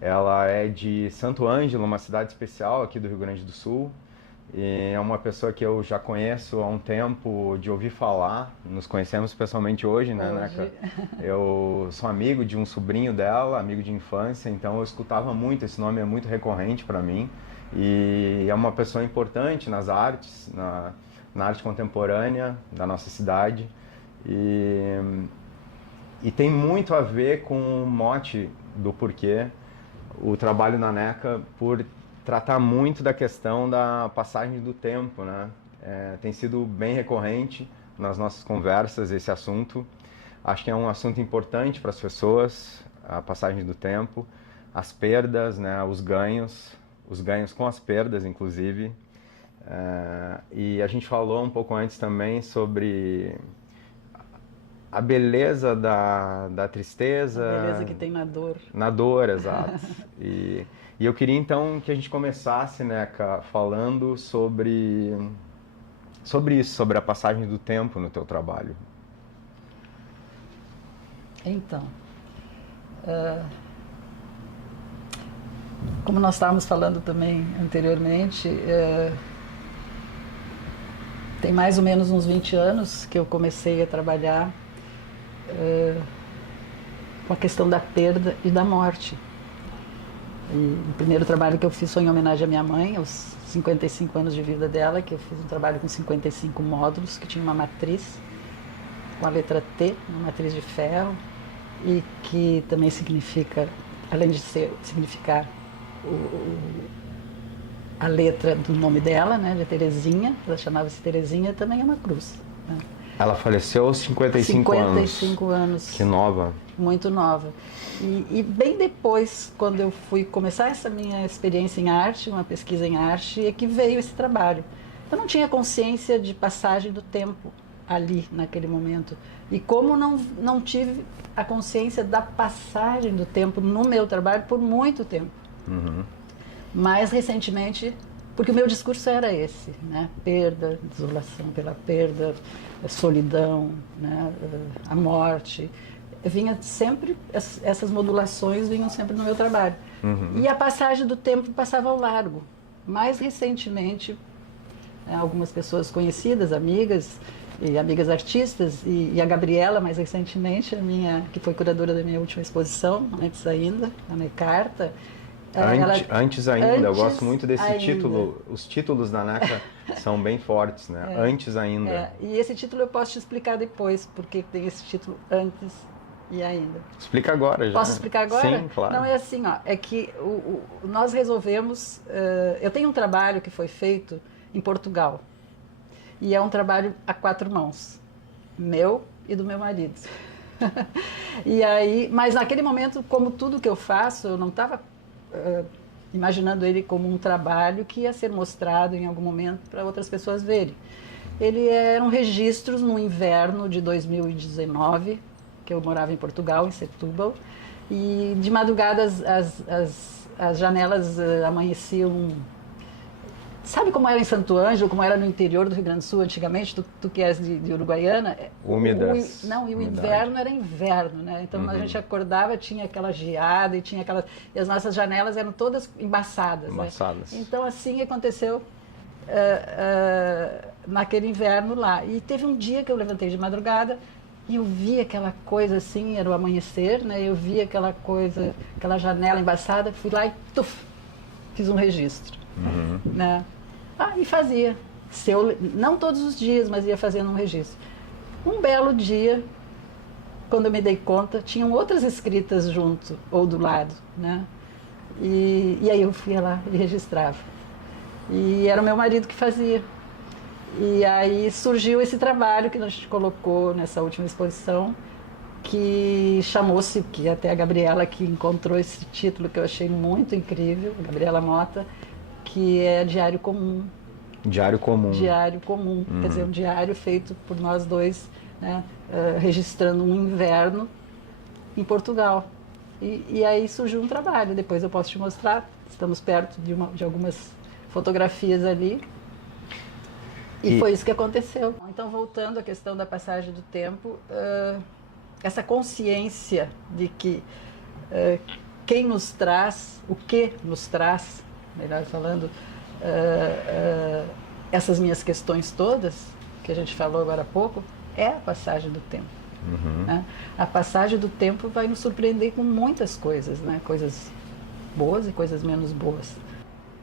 Ela é de Santo Ângelo, uma cidade especial aqui do Rio Grande do Sul. E é uma pessoa que eu já conheço há um tempo de ouvir falar. Nos conhecemos pessoalmente hoje, né, Neca? Hoje. Eu sou amigo de um sobrinho dela, amigo de infância, então eu escutava muito, esse nome é muito recorrente para mim. E é uma pessoa importante nas artes, na arte contemporânea da nossa cidade. E, e tem muito a ver com o mote do porquê o trabalho na NECA por tratar muito da questão da passagem do tempo, né? Tem sido bem recorrente nas nossas conversas esse assunto. Acho que é um assunto importante para as pessoas, a passagem do tempo, as perdas, né? Os ganhos com as perdas, inclusive. E a gente falou um pouco antes também sobre a beleza da tristeza. A beleza que tem na dor. Na dor, exato. E eu queria então que a gente começasse, né, falando sobre isso, sobre a passagem do tempo no teu trabalho. Então, como nós estávamos falando também anteriormente, tem mais ou menos uns 20 anos que eu comecei a trabalhar com a questão da perda e da morte. E o primeiro trabalho que eu fiz foi em homenagem à minha mãe, aos 55 anos de vida dela, que eu fiz um trabalho com 55 módulos, que tinha uma matriz com a letra T, uma matriz de ferro, e que também significa, além de significar a letra do nome dela, né, de Terezinha, ela chamava-se Terezinha, também é uma cruz. Né? Ela faleceu aos 55 anos. 55 anos. Que nova. Muito nova. E bem depois, quando eu fui começar essa minha experiência em arte, uma pesquisa em arte, é que veio esse trabalho. Eu não tinha consciência de passagem do tempo ali, naquele momento. E como não tive a consciência da passagem do tempo no meu trabalho por muito tempo. Uhum. Mais recentemente, porque o meu discurso era esse, né? Perda, desolação pela perda, solidão, né? A morte. Vinha sempre, essas modulações vinham sempre no meu trabalho. Uhum. E a passagem do tempo passava ao largo. Mais recentemente, algumas pessoas conhecidas, amigas e amigas artistas, e a Gabriela, mais recentemente, que foi curadora da minha última exposição, antes ainda, a Necarta. Antes ainda, eu gosto muito desse ainda. Título. Os títulos da NECA são bem fortes, né? Antes ainda. E esse título eu posso te explicar depois, porque tem esse título antes e ainda. Explica agora já. Posso explicar agora? Sim, claro. Não, é assim, ó, é que nós resolvemos... eu tenho um trabalho que foi feito em Portugal, e é um trabalho a 4 mãos, meu e do meu marido. E aí, mas naquele momento, como tudo que eu faço, eu não estava imaginando ele como um trabalho que ia ser mostrado em algum momento para outras pessoas verem. Ele eram registros no inverno de 2019, que eu morava em Portugal, em Setúbal, e de madrugada as janelas amanheciam. Sabe como era em Santo Ângelo, como era no interior do Rio Grande do Sul antigamente, tu que és de Uruguaiana? Úmidas. E o inverno era inverno, né? Então a gente acordava, tinha aquela geada e tinha aquelas... E as nossas janelas eram todas embaçadas. Né? Então assim aconteceu naquele inverno lá. E teve um dia que eu levantei de madrugada e eu vi aquela coisa assim, era o amanhecer, né? Eu vi aquela coisa, aquela janela embaçada, fui lá e fiz um registro. Né? E fazia. Não todos os dias, mas ia fazendo um registro. Um belo dia, quando eu me dei conta, tinham outras escritas junto ou do lado. Né? E aí eu fui lá e registrava. E era o meu marido que fazia. E aí surgiu esse trabalho que a gente colocou nessa última exposição, que chamou-se, que até a Gabriela que encontrou esse título que eu achei muito incrível, a Gabriela Mota, que é Diário Comum. Diário Comum. Diário Comum, quer dizer, um diário feito por nós dois, né, registrando um inverno em Portugal. E aí surgiu um trabalho, depois eu posso te mostrar, estamos perto de algumas fotografias ali. E foi isso que aconteceu. Então, voltando à questão da passagem do tempo, essa consciência de que quem nos traz, o que nos traz, melhor falando, essas minhas questões todas, que a gente falou agora há pouco, é a passagem do tempo. Né? A passagem do tempo vai nos surpreender com muitas coisas, né? Coisas boas e coisas menos boas.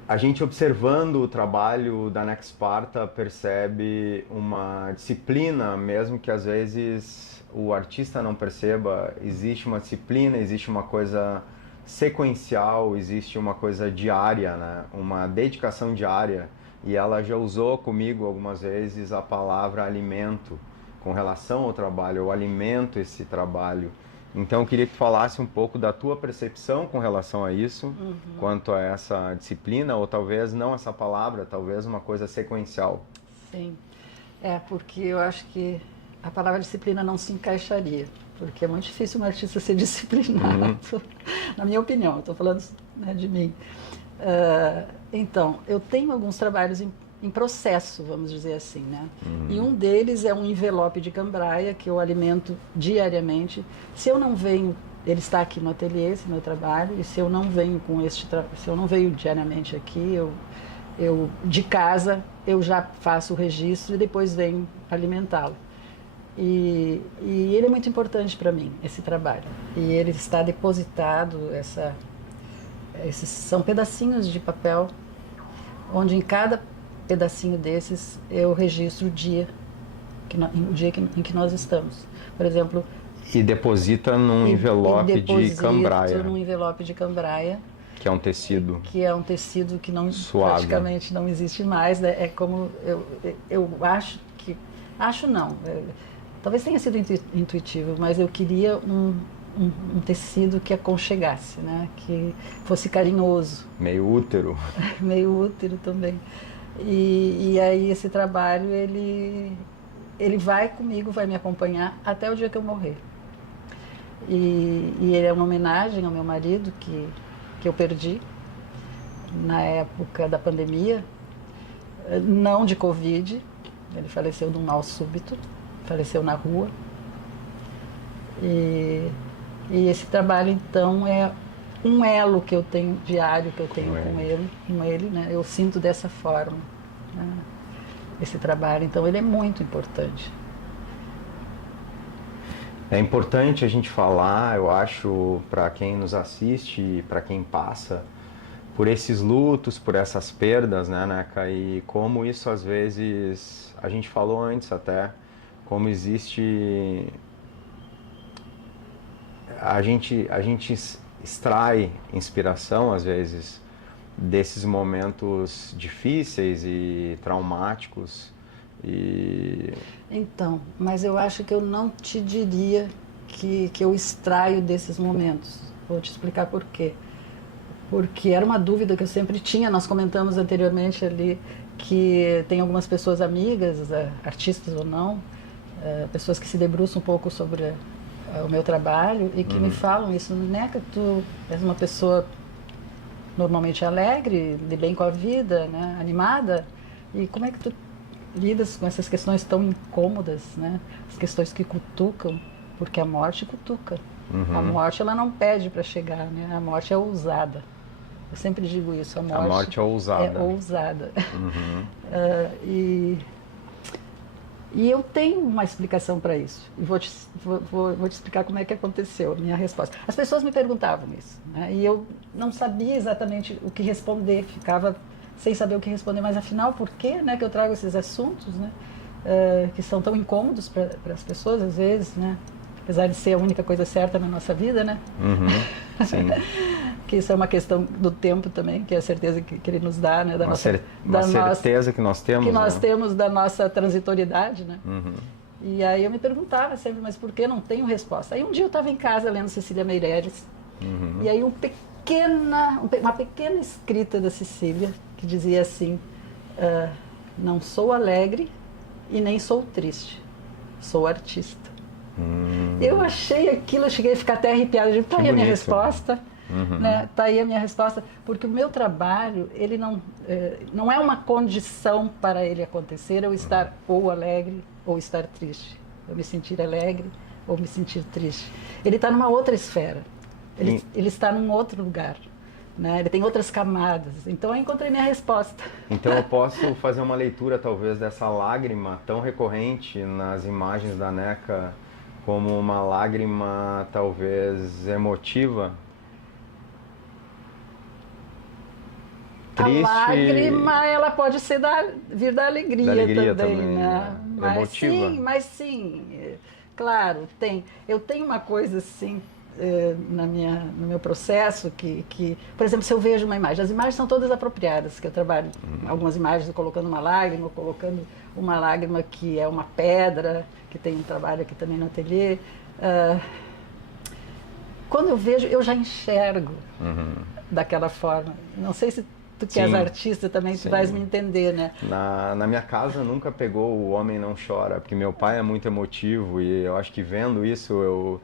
A gente observando o trabalho da Nexparta percebe uma disciplina, mesmo que às vezes o artista não perceba, existe uma disciplina, existe uma coisa sequencial, existe uma coisa diária, né? Uma dedicação diária. E ela já usou comigo algumas vezes a palavra alimento, com relação ao trabalho, eu alimento esse trabalho. Então eu queria que falasse um pouco da tua percepção com relação a isso, quanto a essa disciplina, ou talvez não essa palavra, talvez uma coisa sequencial. Sim, porque eu acho que a palavra disciplina não se encaixaria, porque é muito difícil um artista ser disciplinado, na minha opinião, eu estou falando, né, de mim. Então, eu tenho alguns trabalhos em processo, vamos dizer assim, né? E um deles é um envelope de cambraia que eu alimento diariamente. Se eu não venho, ele está aqui no ateliê, esse meu trabalho, e se eu não venho se eu não venho diariamente aqui, eu de casa eu já faço o registro e depois venho alimentá-lo. E ele é muito importante para mim, esse trabalho. E ele está depositado, esses são pedacinhos de papel, onde em cada pedacinho desses eu registro o dia em que nós estamos. Por exemplo... E deposita num envelope de cambraia. Num envelope de cambraia. Que é um tecido. Que é um tecido que não, suave. Praticamente não existe mais. Né? É como eu acho que... Acho não. Talvez tenha sido intuitivo, mas eu queria um tecido que aconchegasse, né? Que fosse carinhoso. Meio útero. Meio útero também. E aí esse trabalho, ele vai comigo, vai me acompanhar até o dia que eu morrer. E ele é uma homenagem ao meu marido, que eu perdi na época da pandemia, não de Covid, ele faleceu de um mal súbito, faleceu na rua. E esse trabalho, então, é um elo que eu tenho, diário, que eu tenho com ele, né? Eu sinto dessa forma, né? Esse trabalho, então, ele é muito importante. É importante a gente falar, eu acho, para quem nos assiste, para quem passa por esses lutos, por essas perdas, né, Neca? E como isso, às vezes, a gente falou antes até, como existe... A gente extrai inspiração, às vezes, desses momentos difíceis e traumáticos. Então, mas eu acho que eu não te diria que eu extraio desses momentos. Vou te explicar por quê. Porque era uma dúvida que eu sempre tinha, nós comentamos anteriormente ali, que tem algumas pessoas amigas, artistas ou não, pessoas que se debruçam um pouco sobre o meu trabalho e que me falam isso, Neca, tu és uma pessoa normalmente alegre, de bem com a vida, né, animada, e como é que tu lidas com essas questões tão incômodas, né, as questões que cutucam, porque a morte cutuca. A morte, ela não pede para chegar, né, a morte é ousada. Eu sempre digo isso, a morte é ousada. É ousada. E eu tenho uma explicação para isso. E vou te explicar como é que aconteceu a minha resposta. As pessoas me perguntavam isso, né? E eu não sabia exatamente o que responder, ficava sem saber o que responder. Mas afinal, por que, né, que eu trago esses assuntos, né, que são tão incômodos para as pessoas às vezes, né? Apesar de ser a única coisa certa na nossa vida, né? Sim. Que isso é uma questão do tempo também, que é a certeza que ele nos dá, né? Uma certeza que nós temos. Que nós né? temos da nossa transitoriedade, né? E aí eu me perguntava sempre, mas por que não tenho resposta? Aí um dia eu estava em casa lendo Cecília Meirelles, e aí uma pequena escrita da Cecília, que dizia assim, não sou alegre e nem sou triste, sou artista. Eu achei aquilo, eu cheguei a ficar até arrepiada, eu digo, tá aí a minha resposta. Né? Tá aí a minha resposta, porque o meu trabalho, ele não é uma condição para ele acontecer, eu estar ou alegre ou estar triste, eu me sentir alegre ou me sentir triste. Ele está numa outra esfera, Ele está num outro lugar, né? Ele tem outras camadas. Então eu encontrei minha resposta. Então eu posso fazer uma leitura talvez dessa lágrima tão recorrente nas imagens da Neca como uma lágrima talvez emotiva? Triste. A lágrima, ela pode ser vir da alegria também, né? Emotiva. Mas sim, claro, tem. Eu tenho uma coisa assim no meu processo que, por exemplo, se eu vejo uma imagem, as imagens são todas apropriadas, que eu trabalho algumas imagens colocando uma lágrima, colocando uma lágrima que é uma pedra, que tem um trabalho aqui também no ateliê. Quando eu vejo, eu já enxergo daquela forma. Não sei se tu que és artista também, tu vais me entender, né? Na minha casa nunca pegou O Homem Não Chora, porque meu pai é muito emotivo e eu acho que vendo isso,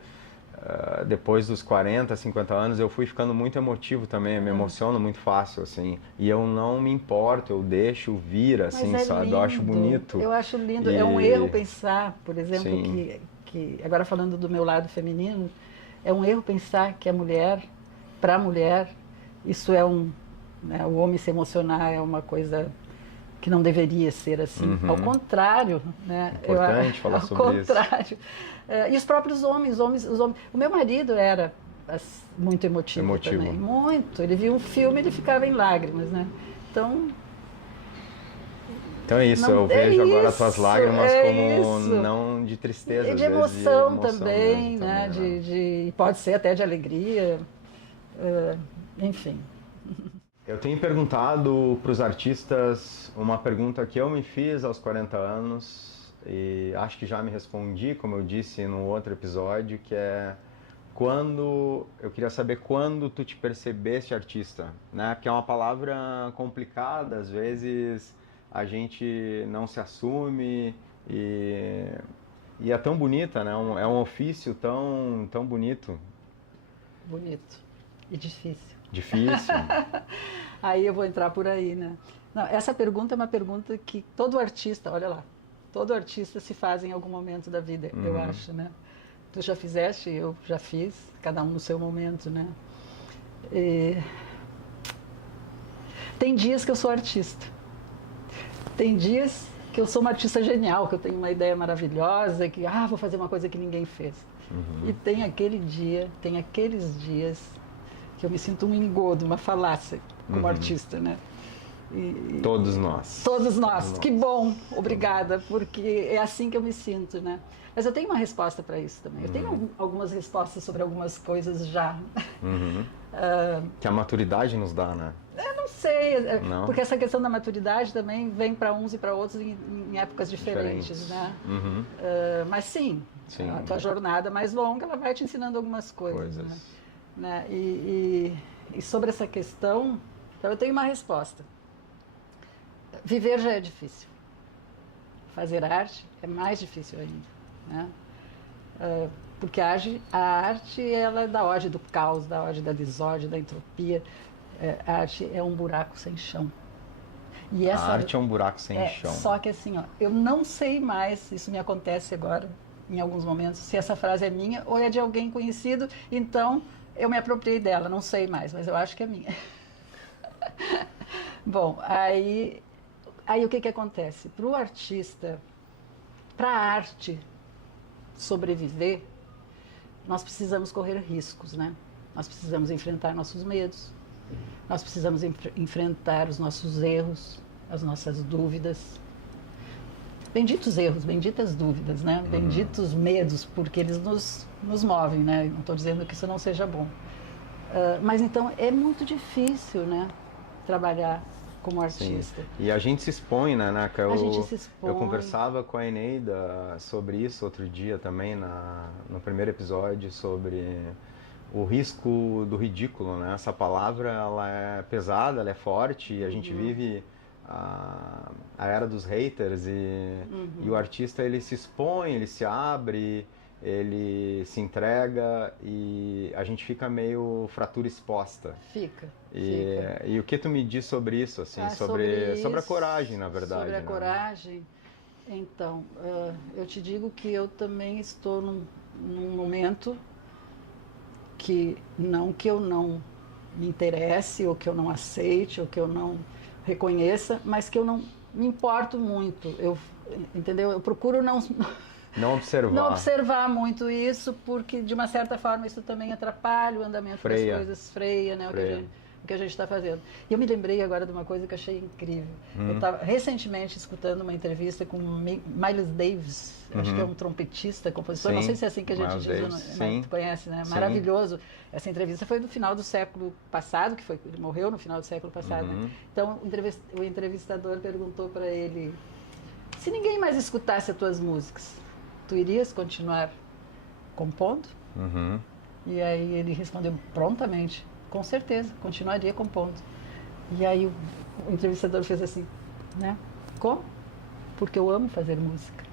depois dos 40, 50 anos, eu fui ficando muito emotivo também, eu me emociono muito fácil, assim. E eu não me importo, eu deixo vir, assim, sabe? Lindo. Eu acho bonito. Eu acho lindo. É um erro pensar, por exemplo, que agora falando do meu lado feminino, é um erro pensar que a mulher, para a mulher, isso é né, o homem se emocionar é uma coisa que não deveria ser assim. Ao contrário, né? Importante falar sobre isso. Ao contrário. E os próprios homens, o meu marido era muito emotivo também, muito. Ele via um filme, ele ficava em lágrimas, né? Então é isso, eu vejo agora as tuas lágrimas como não de tristeza, e de emoção também, mesmo, né? Pode ser até de alegria, enfim. Eu tenho perguntado para os artistas uma pergunta que eu me fiz aos 40 anos e acho que já me respondi, como eu disse no outro episódio, que é eu queria saber quando tu te percebeste artista, né? Porque é uma palavra complicada, às vezes a gente não se assume e é tão bonita, né? É um ofício tão bonito. Bonito e difícil. Difícil. Aí eu vou entrar por aí, né? Não, essa pergunta é uma pergunta que todo artista, olha lá, todo artista se faz em algum momento da vida, eu acho, né? Tu já fizeste, eu já fiz, cada um no seu momento, né? Tem dias que eu sou artista. Tem dias que eu sou uma artista genial, que eu tenho uma ideia maravilhosa, que vou fazer uma coisa que ninguém fez. E tem aqueles dias que eu me sinto um engodo, uma falácia como artista, né? Todos nós. Todos nós. Que bom, obrigada, porque é assim que eu me sinto, né? Mas eu tenho uma resposta para isso também. Eu tenho algumas respostas sobre algumas coisas já. Que a maturidade nos dá, né? Eu não sei, porque essa questão da maturidade também vem para uns e para outros em épocas diferentes, né? Mas sim, a tua jornada mais longa, ela vai te ensinando algumas coisas. Né? E sobre essa questão, então eu tenho uma resposta. Viver já é difícil. Fazer arte é mais difícil ainda, né? Porque a arte ela é da ordem do caos, da ordem da desordem, da entropia. A arte é um buraco sem chão. E a arte é um buraco sem chão. Só que assim, eu não sei mais, isso me acontece agora, em alguns momentos, se essa frase é minha ou é de alguém conhecido, então eu me apropriei dela, não sei mais, mas eu acho que é minha. Bom, aí o que acontece? Para o artista, para a arte sobreviver, nós precisamos correr riscos, né? Nós precisamos enfrentar nossos medos, nós precisamos enfrentar os nossos erros, as nossas dúvidas. Benditos erros, benditas dúvidas, né? Benditos medos, porque eles nos movem, né? Não estou dizendo que isso não seja bom. Mas então é muito difícil, né? Trabalhar como artista. Sim. E a gente se expõe, né, Neca? A gente se expõe. Eu conversava com a Eneida sobre isso outro dia também, no primeiro episódio, sobre o risco do ridículo, né? Essa palavra, ela é pesada, ela é forte, e a gente vive a era dos haters e o artista, ele se expõe, ele se abre, ele se entrega e a gente fica meio fratura exposta. Fica. E o que tu me diz sobre isso, assim, sobre a coragem, na verdade? Sobre a coragem, então, eu te digo que eu também estou num momento não que eu não me interesse, ou que eu não aceite, ou que eu não reconheça, mas que eu não me importo muito. Entendeu? Eu procuro Não observar. não observar muito isso, porque de uma certa forma isso também atrapalha o andamento das coisas, freia, né, o que a gente está fazendo. E eu me lembrei agora de uma coisa que eu achei incrível. Eu estava recentemente escutando uma entrevista com Miles Davis, acho que é um trompetista, compositor, Sim, não sei se é assim que a gente Miles diz, Davis, mas tu conhece, né? Sim. Maravilhoso. Essa entrevista foi do final do século passado, ele morreu no final do século passado, né? Então o entrevistador perguntou para ele: se ninguém mais escutasse as tuas músicas, tu irias continuar compondo? E aí ele respondeu prontamente: com certeza, continuaria compondo. E aí o entrevistador fez assim, né? Como? Porque eu amo fazer música.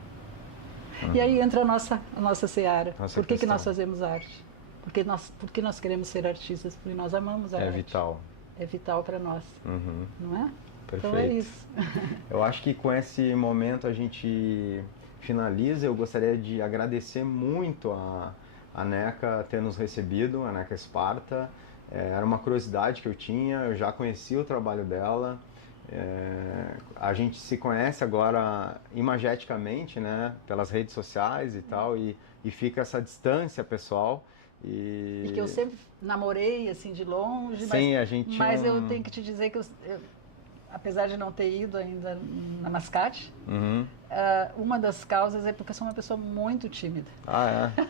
E aí entra a nossa seara. Por que nós fazemos arte? Porque nós queremos ser artistas, porque nós amamos a arte. É vital. É vital para nós, não é? Perfeito. Então é isso. Eu acho que com esse momento a gente finaliza. Eu gostaria de agradecer muito a NECA ter nos recebido, a NECA Esparta. Era uma curiosidade que eu tinha, eu já conhecia o trabalho dela. A gente se conhece agora imageticamente, né, pelas redes sociais e tal, e fica essa distância pessoal. E que eu sempre namorei, assim, de longe. Sim, mas eu tenho que te dizer que apesar de não ter ido ainda na Mascate, uma das causas é porque eu sou uma pessoa muito tímida. Ah, é?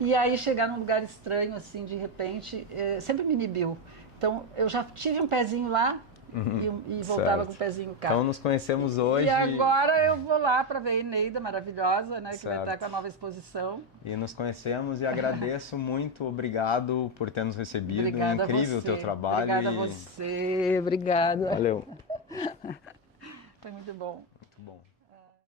E aí chegar num lugar estranho, assim, de repente, sempre me inibiu. Então, eu já tive um pezinho lá e voltava com o pezinho cá. Então, nos conhecemos hoje. E agora eu vou lá para ver a Eneida maravilhosa, né, que vai estar com a nova exposição. E nos conhecemos e agradeço muito, obrigado por ter nos recebido. Obrigada Incrível o teu trabalho. Obrigada a você, obrigada. Valeu. Foi muito bom. Muito bom.